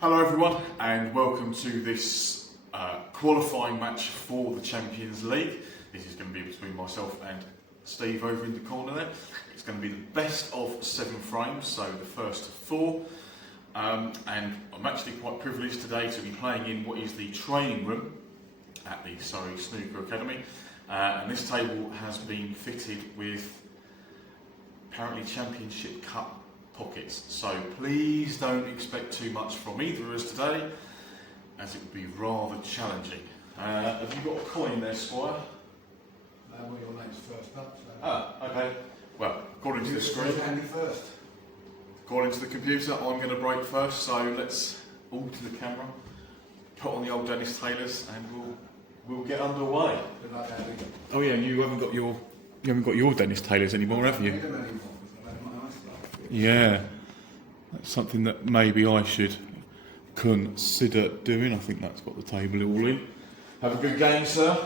Hello everyone and welcome to this qualifying match for the Champions League. This is going to be between myself and Steve over in the corner there. It's going to be the best of 7 frames, so the first 4. And I'm actually quite privileged today to be playing in what is the training room at the Surrey Snooker Academy. And this table has been fitted with apparently Championship Cup pockets, so please don't expect too much from either of us today, as it would be rather challenging. Have you got a coin there, Squire? Well, your name's first up. So. Ah, okay. Well, according to the screen, first. according to the computer, I'm going to break first. So let's all to the camera, put on the old Dennis Taylors, and we'll get underway. Good luck, Andy. Oh yeah, you haven't got your Dennis Taylors anymore, have you? Yeah, that's something that maybe I should consider doing. I think that's got the table all in. Have a good game, sir.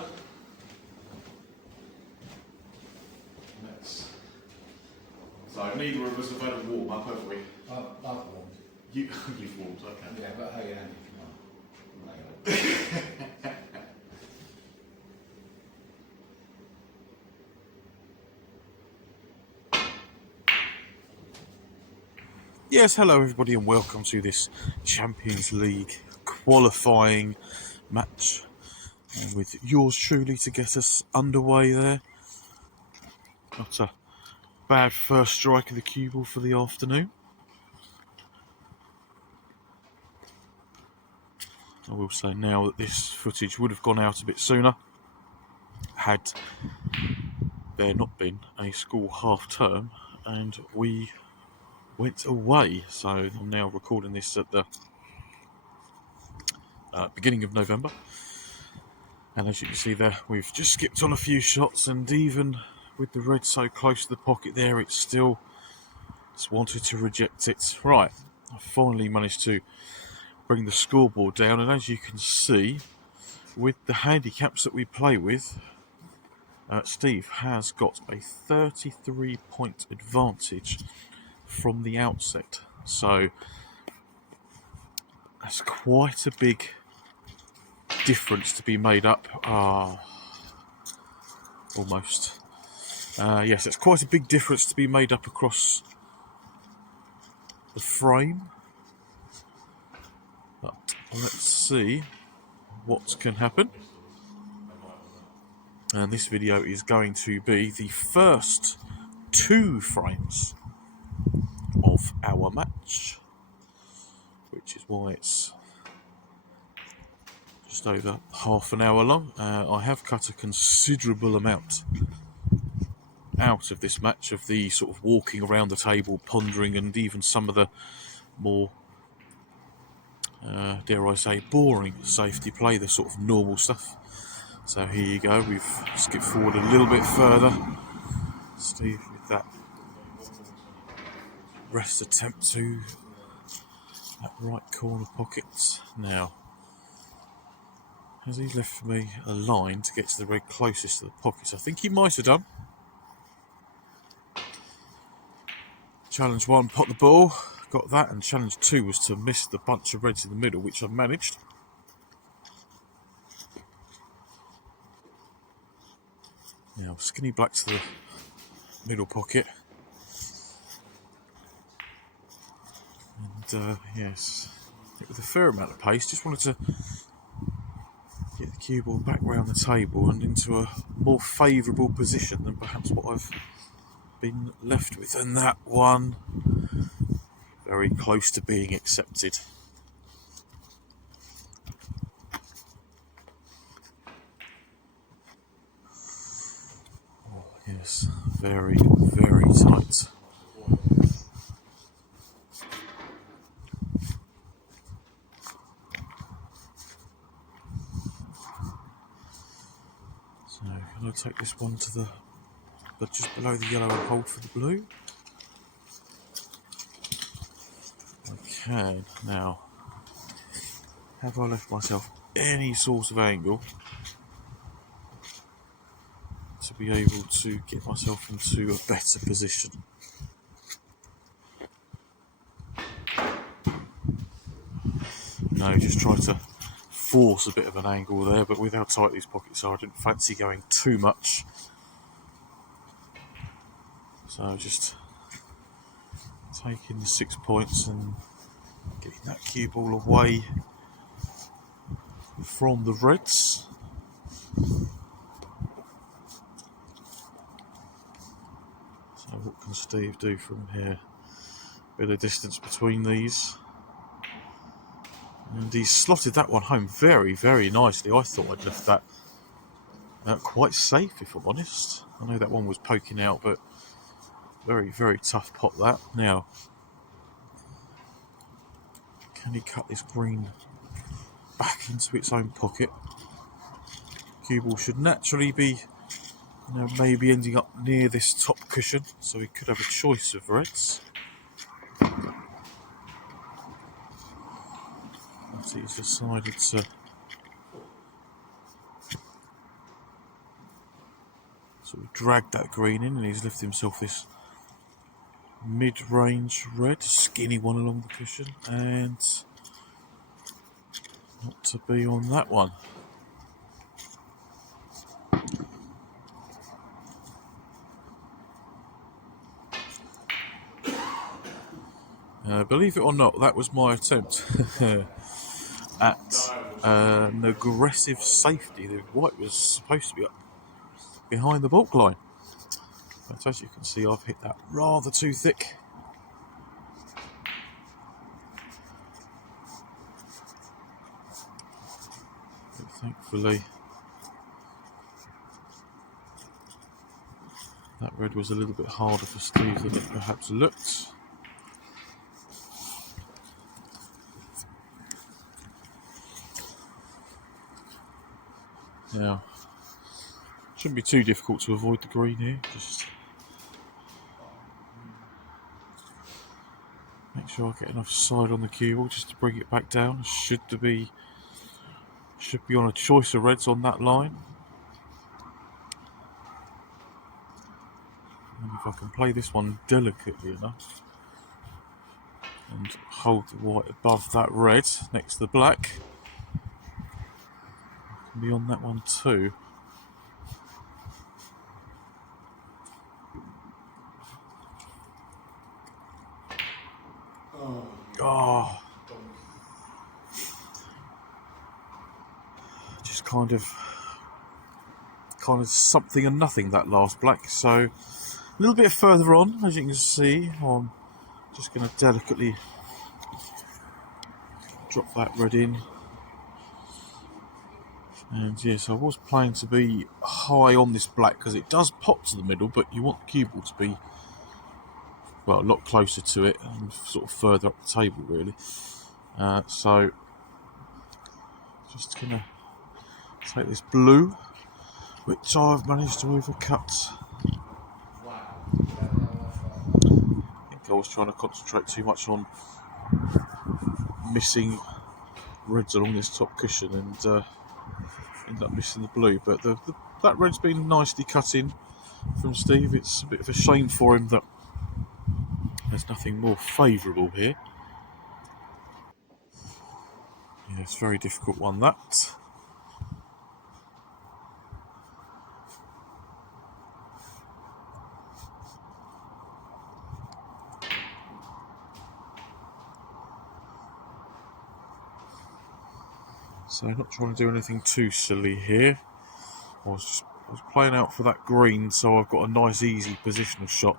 So neither of us have had a warm up, have we? I've warmed. You've warmed, okay. Yeah, but hey, Andy, come on. Yes, hello everybody and welcome to this Champions League qualifying match with yours truly to get us underway there. Not a bad first strike of the cue ball for the afternoon. I will say now that this footage would have gone out a bit sooner had there not been a school half term and we went away, so I'm now recording this at the beginning of November, and as you can see there, we've just skipped on a few shots, and even with the red so close to the pocket there, it still just wanted to reject it. Right, I finally managed to bring the scoreboard down, and as you can see, with the handicaps that we play with, Steve has got a 33-point advantage from the outset, so that's quite a big difference to be made up. Almost. Yes, it's quite a big difference to be made up across the frame. But let's see what can happen. And this video is going to be the first 2 frames of our match, which is why it's just over half an hour long. I have cut a considerable amount out of this match, of the sort of walking around the table, pondering, and even some of the more, dare I say, boring safety play, the sort of normal stuff. So here you go, we've skipped forward a little bit further. Steve with that rest attempt to that right corner pocket. Now, has he left me a line to get to the red closest to the pocket? I think he might have done. Challenge 1, pot the ball, got that, and challenge 2 was to miss the bunch of reds in the middle, which I've managed. Now, skinny black to the middle pocket. And yes, with a fair amount of pace, just wanted to get the cue ball back round the table and into a more favourable position than perhaps what I've been left with. And that one, very close to being accepted. Oh, yes, very, very tight. So, can I take this one to the, but just below the yellow and hold for the blue? Okay, now, have I left myself any sort of angle to be able to get myself into a better position? No, just try to force a bit of an angle there, but with how tight these pockets are, I didn't fancy going too much. So just taking the 6 points and getting that cue ball away from the reds. So what can Steve do from here? Bit of distance between these. And he slotted that one home very, very nicely. I thought I'd left that quite safe, if I'm honest. I know that one was poking out, but very, very tough pot that. Now, can he cut this green back into its own pocket? Cue ball should naturally be, maybe ending up near this top cushion, so he could have a choice of reds. But he's decided to sort of drag that green in, and he's left himself this mid-range red, skinny one along the cushion, and not to be on that one. Believe it or not, that was my attempt at an aggressive safety. The white was supposed to be up behind the baulk line, but as you can see, I've hit that rather too thick. But thankfully, that red was a little bit harder for Steve than it perhaps looked. Now, shouldn't be too difficult to avoid the green here. Just make sure I get enough side on the cue ball just to bring it back down. Should be on a choice of reds on that line. And if I can play this one delicately enough and hold the white above that red next to the black, I can be on that one too. Oh, just kind of something and nothing, that last black. So a little bit further on, as you can see, I'm just going to delicately drop that red in. And yes, I was planning to be high on this black because it does pop to the middle, but you want the cue ball to be, well, a lot closer to it and sort of further up the table, really. So just gonna take this blue, which I've managed to overcut. I think I was trying to concentrate too much on missing reds along this top cushion and ended up missing the blue, but that red's been nicely cut in from Steve. It's a bit of a shame for him that there's nothing more favourable here. Yeah, it's a very difficult one, that. So not trying to do anything too silly here. I was playing out for that green, so I've got a nice easy positional shot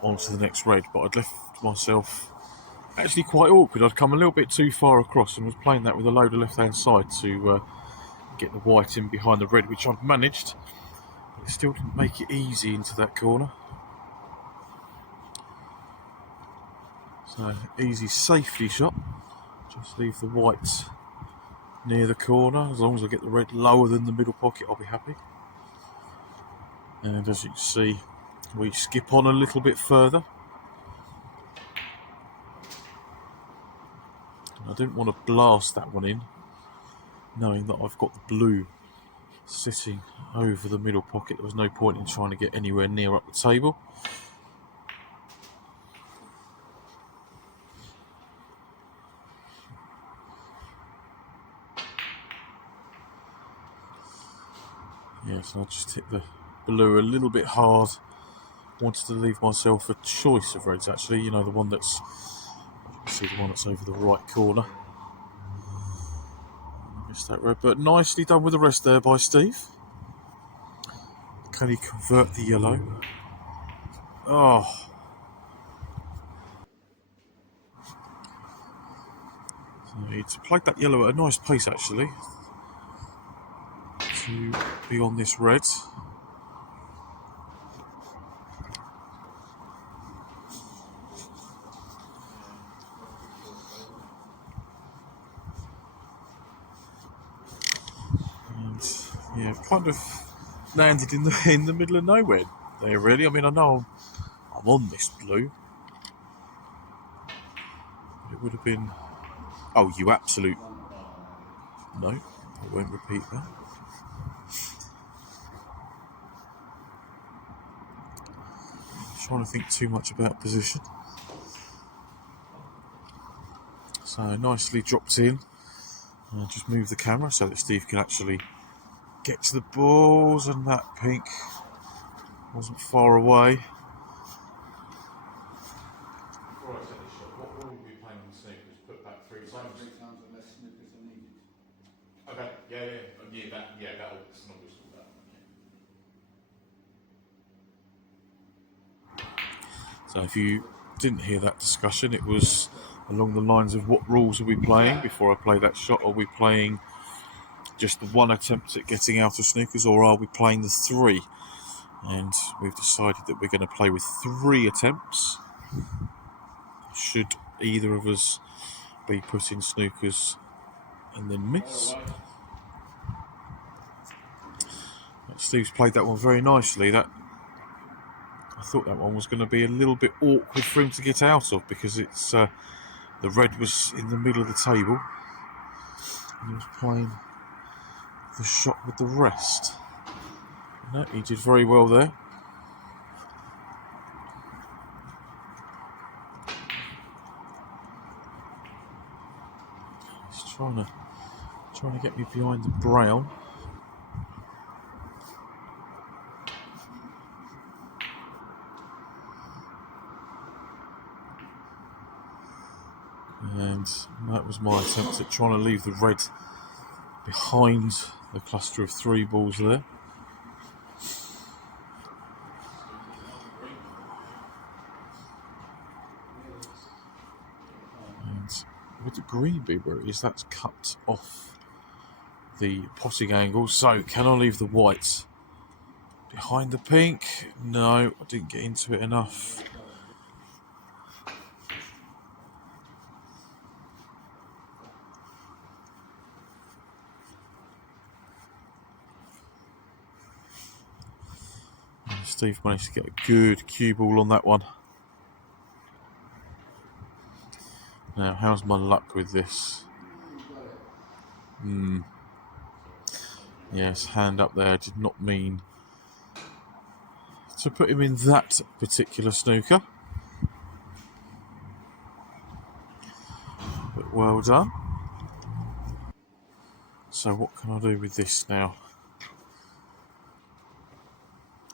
onto the next red, but I'd left myself actually quite awkward. I'd come a little bit too far across and was playing that with a load of left hand side to get the white in behind the red, which I've managed, but it still didn't make it easy into that corner. So easy safety shot, just leave the white near the corner. As long as I get the red lower than the middle pocket, I'll be happy. And as you can see, we skip on a little bit further. I didn't want to blast that one in, knowing that I've got the blue sitting over the middle pocket. There was no point in trying to get anywhere near up the table. Yes, I just hit the blue a little bit hard. Wanted to leave myself a choice of reds actually, you know, the one that's, you can see the one that's over the right corner. Missed that red, but nicely done with the rest there by Steve. Can he convert the yellow? Oh. So he's played that yellow at a nice pace actually to be on this red. And yeah, kind of landed in the middle of nowhere there really. I mean, I know I'm on this blue. It would have been, oh, you absolute, no, I won't repeat that. Trying to think too much about position. So nicely dropped in. I'll just move the camera so that Steve can actually get to the balls, and that pink wasn't far away. Before I take this shot, what will we be playing on the sneakers? Put back 3 times? 3 times or less snippets are needed. Okay, that's not useful. So if you didn't hear that discussion, it was along the lines of what rules are we playing before I play that shot? Are we playing just the one attempt at getting out of snookers, or are we playing the 3? And we've decided that we're going to play with 3 attempts. Should either of us be put in snookers and then miss. Steve's played that one very nicely. That I thought that one was going to be a little bit awkward for him to get out of, because it's the red was in the middle of the table and he was playing the shot with the rest. No, he did very well there. He's trying to get me behind the brown. And that was my attempt at trying to leave the red behind the cluster of 3 balls there. And with the green be where it is, that's cut off the potting angle. So can I leave the white behind the pink? No, I didn't get into it enough. Steve managed to get a good cue ball on that one. Now, how's my luck with this? Yes, hand up there. Did not mean to put him in that particular snooker. But well done. So what can I do with this now?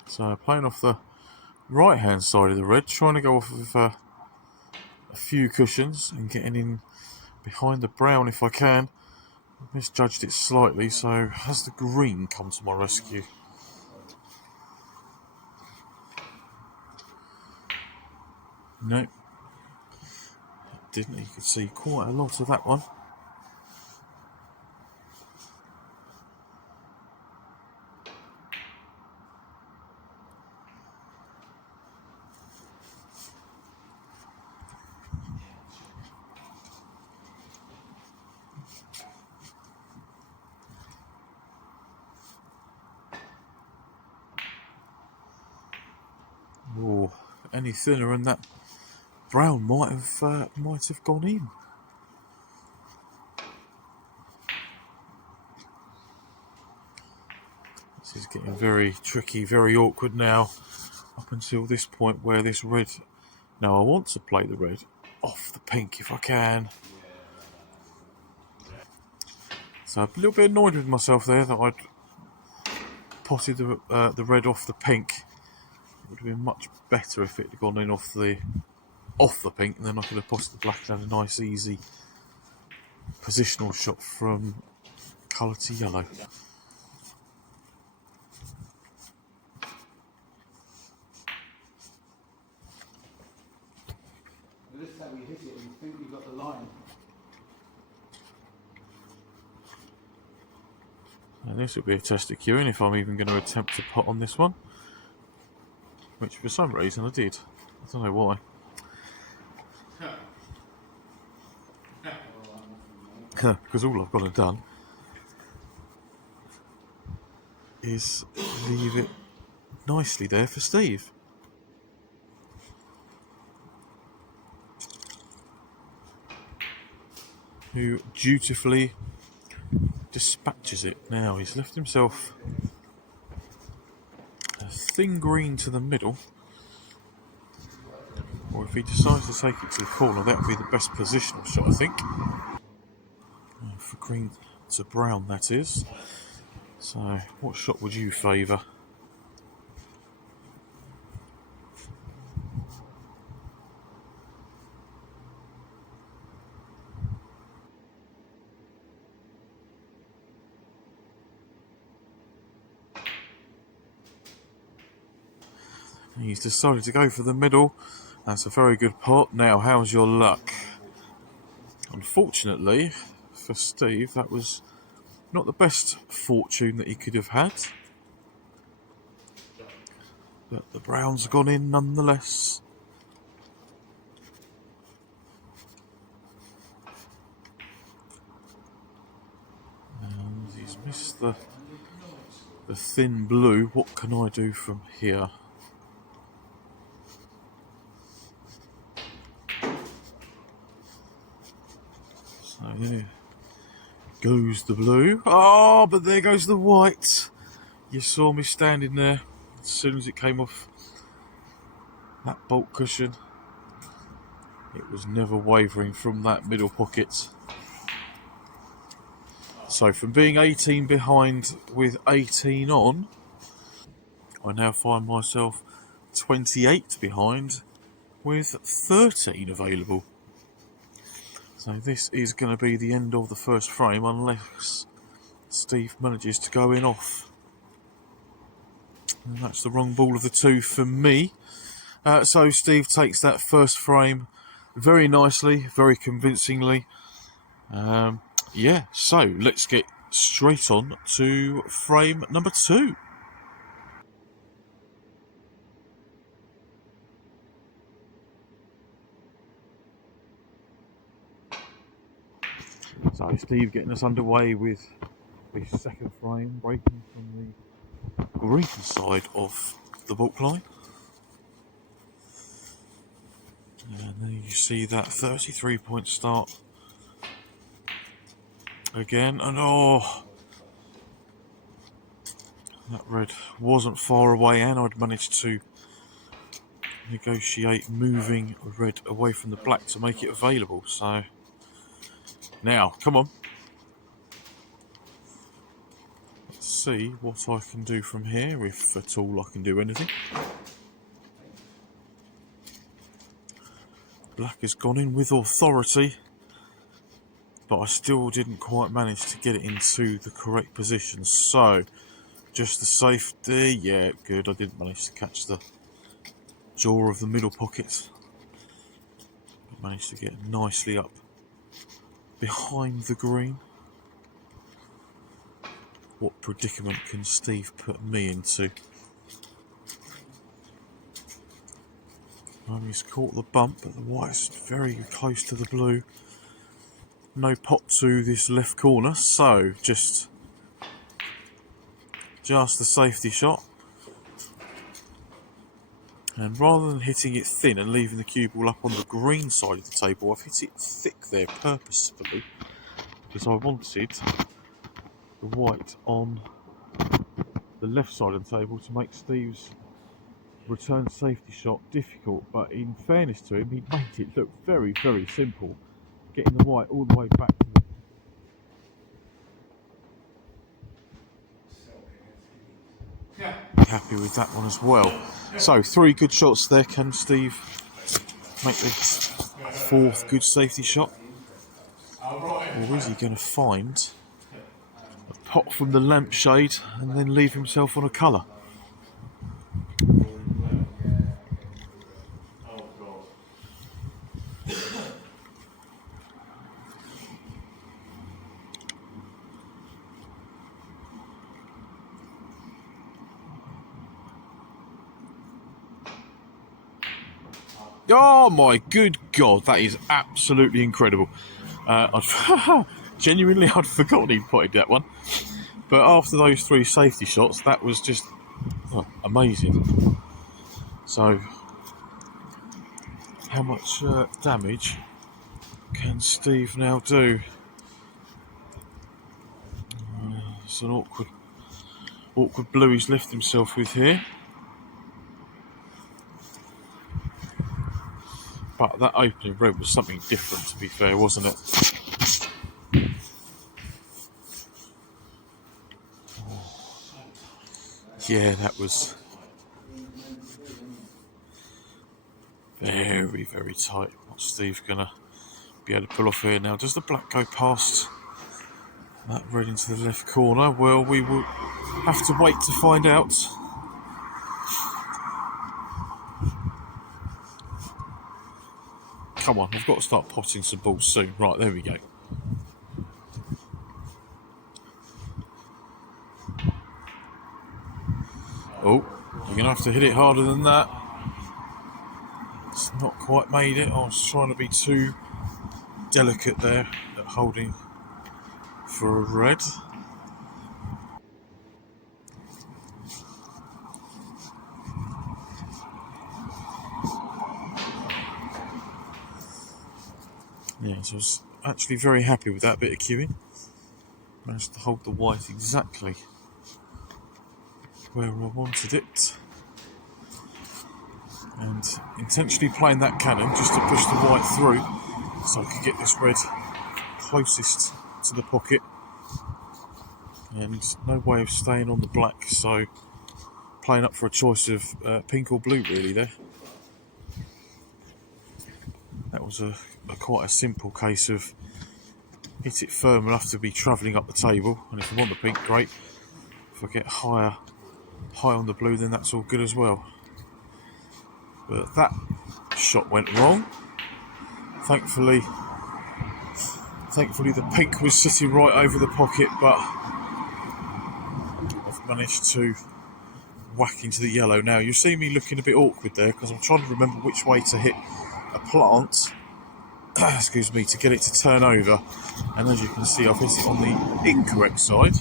So playing off the right hand side of the red, trying to go off of a few cushions and getting in behind the brown if I can. I misjudged it slightly, so has the green come to my rescue? No, it didn't. You could see quite a lot of that one. Oh, any thinner and that brown might have gone in. This is getting very tricky, very awkward now. Up until this point where this red... Now I want to play the red off the pink if I can. So I'm a little bit annoyed with myself there that I'd potted the red off the pink. It would have been much better if it had gone in off the pink, and then I could have potted the black and had a nice easy positional shot from colour to yellow. This is how we hit it and you think you've got the line. And this will be a test of cueing if I'm even going to attempt to pot on this one, which for some reason I did. I don't know why. Because all I've got to done is leave it nicely there for Steve. Who dutifully dispatches it. Now he's left himself a thin green to the middle, or if he decides to take it to the corner, that would be the best positional shot, I think. For green to brown, that is. So what shot would you favour? He's decided to go for the middle. That's a very good pot. Now, how's your luck? Unfortunately for Steve, that was not the best fortune that he could have had. But the brown's gone in nonetheless. And he's missed the thin blue. What can I do from here? So there goes the blue. Oh, but there goes the white. You saw me standing there as soon as it came off that bolt cushion. It was never wavering from that middle pocket. So from being 18 behind with 18 on, I now find myself 28 behind with 13 available. So this is going to be the end of the first frame unless Steve manages to go in off. And that's the wrong ball of the two for me. So Steve takes that first frame very nicely, very convincingly. Yeah, so let's get straight on to frame number 2. So Steve getting us underway with the second frame, breaking from the green side of the baulk line. And then you see that 33-point start again, and oh, that red wasn't far away, and I'd managed to negotiate moving red away from the black to make it available. So now, come on, let's see what I can do from here, if at all I can do anything. Black has gone in with authority, but I still didn't quite manage to get it into the correct position. So just the safety, yeah, good. I didn't manage to catch the jaw of the middle pocket. I managed to get nicely up behind the green. What predicament can Steve put me into? He's caught the bump, but the white's very close to the blue. No pot to this left corner, so just the safety shot. And rather than hitting it thin and leaving the cue ball up on the green side of the table, I've hit it thick there purposefully because I wanted the white on the left side of the table to make Steve's return safety shot difficult. But in fairness to him, he made it look very, very simple, getting the white all the way back to the happy with that one as well. So 3 good shots there. Can Steve make the 4th good safety shot? Or is he going to find a pot from the lampshade and then leave himself on a colour? Oh my good God, that is absolutely incredible. Genuinely, I'd forgotten he'd potted that one. But after those 3 safety shots, that was just amazing. So, how much damage can Steve now do? It's an awkward blue he's left himself with here. But that opening red was something different, to be fair, wasn't it? Yeah, that was very, very tight. What's Steve gonna be able to pull off here now? Does the black go past that red into the left corner? Well, we will have to wait to find out. Come on, I've got to start potting some balls soon. Right, there we go. Oh, you're going to have to hit it harder than that. It's not quite made it. I was trying to be too delicate there at holding for a red. Yeah, so I was actually very happy with that bit of cueing. Managed to hold the white exactly where I wanted it. And intentionally playing that cannon just to push the white through so I could get this red closest to the pocket. And no way of staying on the black, so playing up for a choice of pink or blue really there. That was a quite a simple case of hit it firm enough to be travelling up the table, and if I want the pink, great. If I get high on the blue, then that's all good as well. But that shot went wrong. Thankfully the pink was sitting right over the pocket, but I've managed to whack into the yellow. Now you see me looking a bit awkward there because I'm trying to remember which way to hit a plant excuse me, to get it to turn over, and as you can see I've hit it on the incorrect side.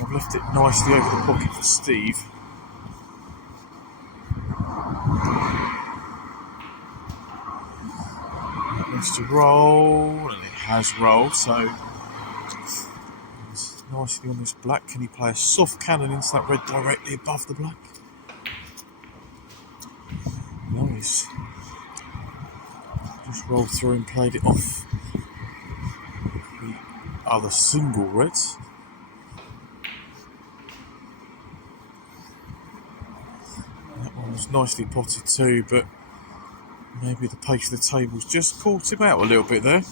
I've left it nicely over the pocket for Steve. That needs to roll, and it has rolled, so it's nicely on this black. Can he play a soft cannon into that red directly above the black? Nice. Just rolled through and played it off the other single reds. That one was nicely potted too, but maybe the pace of the table's just caught him out a little bit there.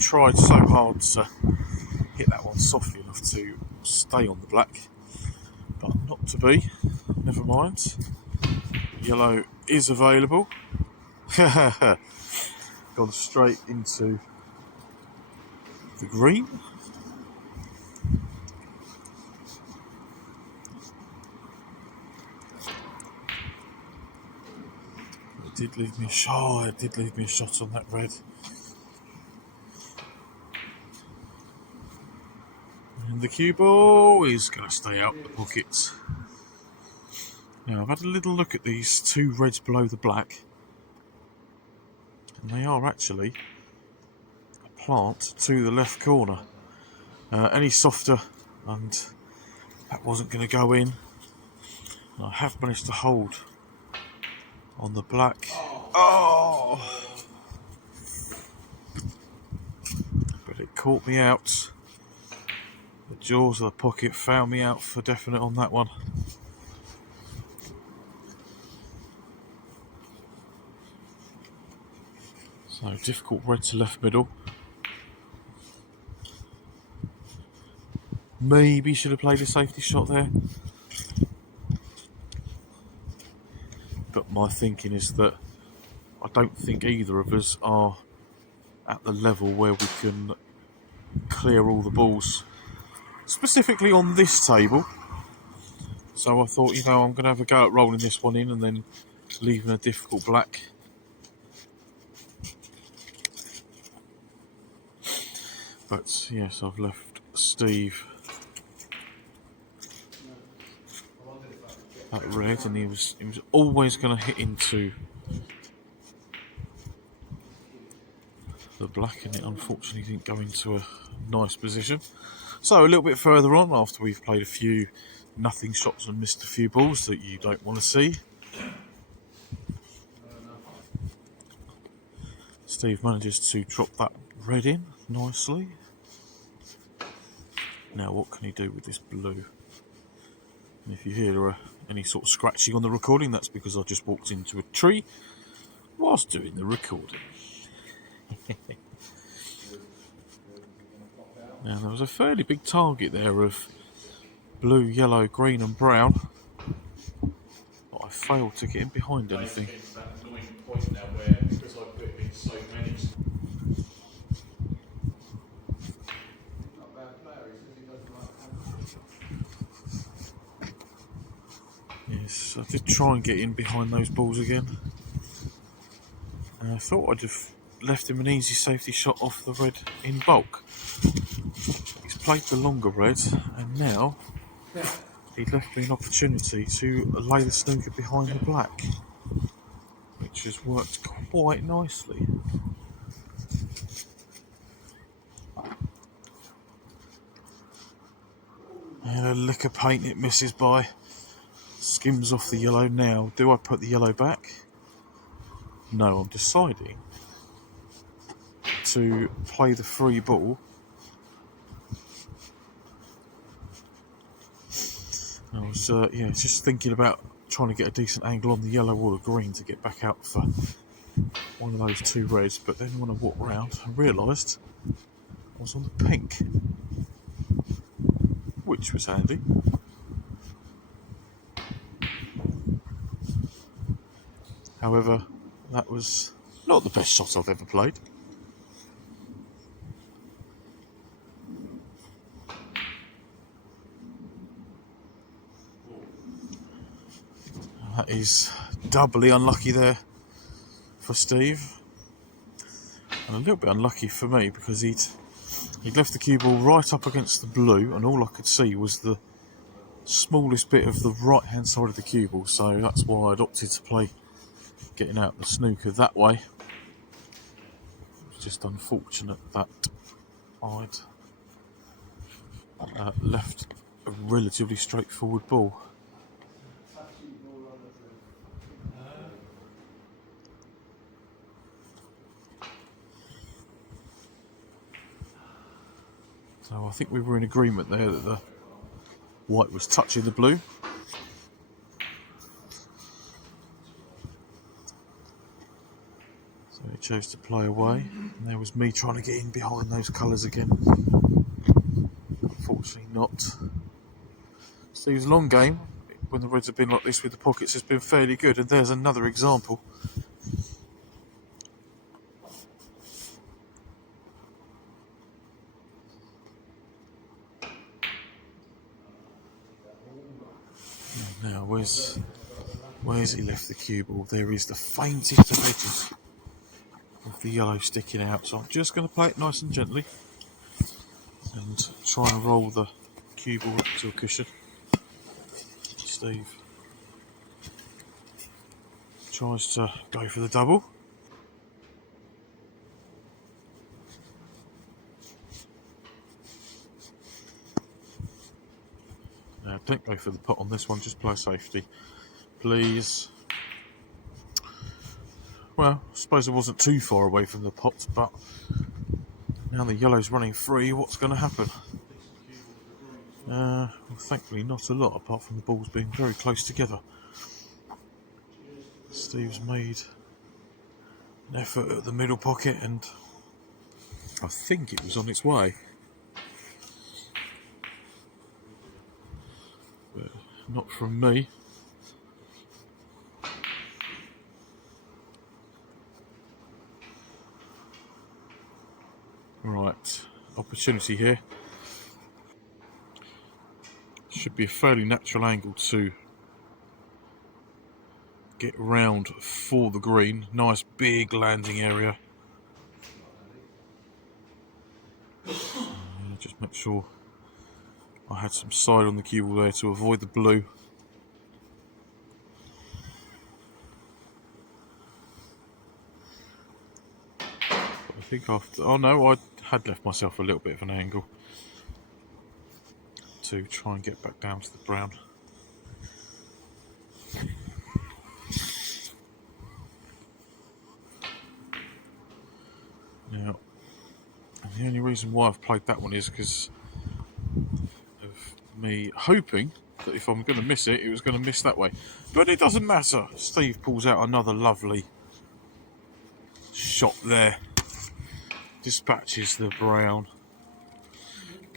Tried so hard to hit that one softly enough to stay on the black, but not to be. Never mind. Yellow is available. Gone straight into the green. It did leave me a shot on that red. And the cue ball is going to stay out the pocket. Now I've had a little look at these 2 reds below the black, and they are actually a plant to the left corner. Any softer and That wasn't going to go in. And I have managed to hold on the black. Oh! But it caught me out. The jaws of the pocket found me out for definite on that one. So difficult red to left middle. Maybe should have played a safety shot there. But my thinking is that I don't think either of us are at the level where we can clear all the balls, specifically on this table. So I thought, you know, I'm going to have a go at rolling this one in and then leaving a difficult black. But yes, I've left Steve that red, and he was always going to hit into the black, and it unfortunately didn't go into a nice position. So a little bit further on, after we've played a few nothing shots and missed a few balls that you don't want to see, Steve manages to drop that red in nicely. Now what can he do with this blue? And if you hear any sort of scratching on the recording, that's because I just walked into a tree whilst doing the recording. Now there was a fairly big target there of blue, yellow, green and brown, but I failed to get in behind anything. It's that annoying point now where, because I put in so many. Not a bad player, he says he doesn't like Yes, I did try and get in behind those balls again. And I thought I'd have left him an easy safety shot off the red in bulk. He's played the longer red, and now he left me an opportunity to lay the snooker behind the black, which has worked quite nicely. And a lick of paint it misses by. Skims off the yellow now. Do I put the yellow back? No, I'm deciding to play the free ball. I was just thinking about trying to get a decent angle on the yellow or the green to get back out for one of those two reds, but then when I walked round I realised I was on the pink, which was handy. However, that was not the best shot I've ever played. That is doubly unlucky there for Steve, and a little bit unlucky for me because he'd left the cue ball right up against the blue, and all I could see was the smallest bit of the right hand side of the cue ball, so that's why I'd opted to play getting out the snooker that way. It was just unfortunate that I'd left a relatively straightforward ball. So I think we were in agreement there that the white was touching the blue. So he chose to play away, and there was me trying to get in behind those colours again. Unfortunately not. Steve's long game, when the reds have been like this with the pockets, has been fairly good, and there's another example. Now, where's he left the cue ball? There is the faintest of edges of the yellow sticking out, so I'm just going to play it nice and gently and try and roll the cue ball up to a cushion. Steve tries to go for the double. Now don't go for the pot on this one, just play safety. Please. Well, I suppose I wasn't too far away from the pot, but now the yellow's running free, what's going to happen? Well, thankfully not a lot, apart from the balls being very close together. Steve's made an effort at the middle pocket, and I think it was on its way. But not from me. Right, opportunity here. Should be a fairly natural angle to get round for the green. Nice big landing area. Just make sure I had some side on the cue ball there to avoid the blue. But I think after, oh no, I had left myself a little bit of an angle to try and get back down to the brown. Now, the only reason why I've played that one is because of me hoping that if I'm going to miss it, it was going to miss that way. But it doesn't matter. Steve pulls out another lovely shot there. Dispatches the brown.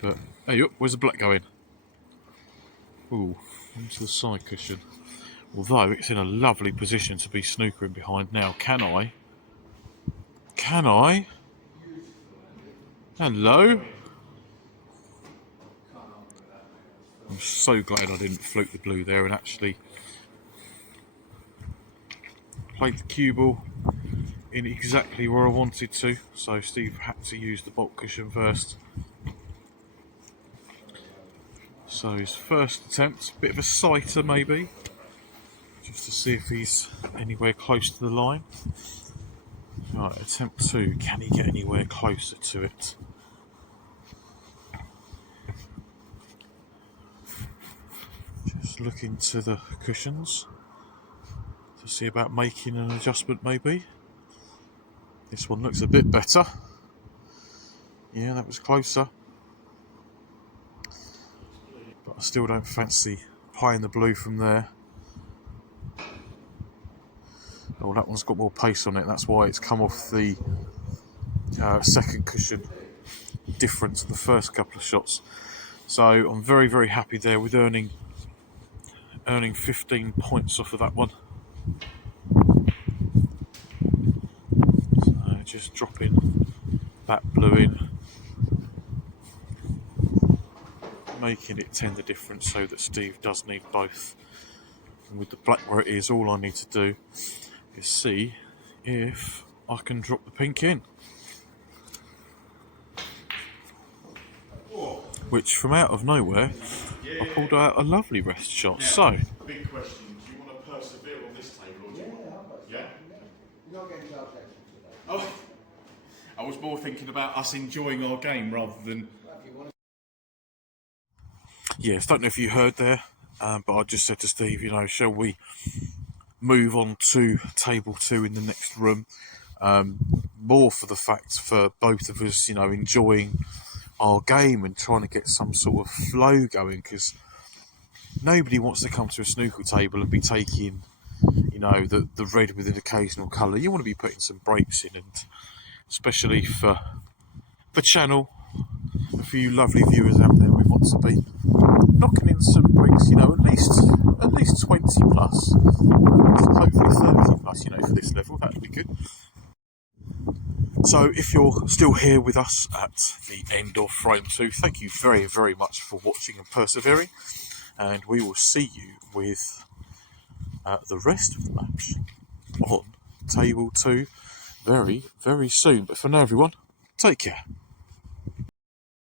But, hey, where's the black going? Ooh, into the side cushion. Although it's in a lovely position to be snookering behind now. Can I? Hello? I'm so glad I didn't fluke the blue there and actually played the cue ball in exactly where I wanted to. So Steve had to use the bulk cushion first. So his first attempt, bit of a sighter maybe, just to see if he's anywhere close to the line. Right, attempt 2, can he get anywhere closer to it? Just looking to the cushions to see about making an adjustment maybe. This one looks a bit better. Yeah, that was closer. But I still don't fancy playing the blue from there. Oh, that one's got more pace on it. That's why it's come off the second cushion different to the first couple of shots. So I'm very, very happy there with earning 15 points off of that one. So just dropping that blue in, making it 10 the difference so that Steve does need both. And with the black where it is, all I need to do is see if I can drop the pink in. Which from out of nowhere, I pulled out a lovely rest shot. Now, so, big question, do you want to persevere on this table or do you want to... Yeah? You're not getting dark action today. Oh, I was more thinking about us enjoying our game rather than... yes, don't know if you heard there, but I just said to Steve, you know, shall we move on to table 2 in the next room? More for the fact for both of us, you know, enjoying our game and trying to get some sort of flow going, because nobody wants to come to a snooker table and be taking, you know, the red with an occasional colour. You want to be putting some breaks in, and especially for the channel, a few lovely viewers out there, we want to be knocking in some breaks, you know, at least 20 plus, hopefully 30 plus, you know, for this level. That would be good. So if you're still here with us at the end of frame 2, thank you very, very much for watching and persevering, and we will see you with the rest of the match on table 2 very, very soon. But for now, everyone, take care.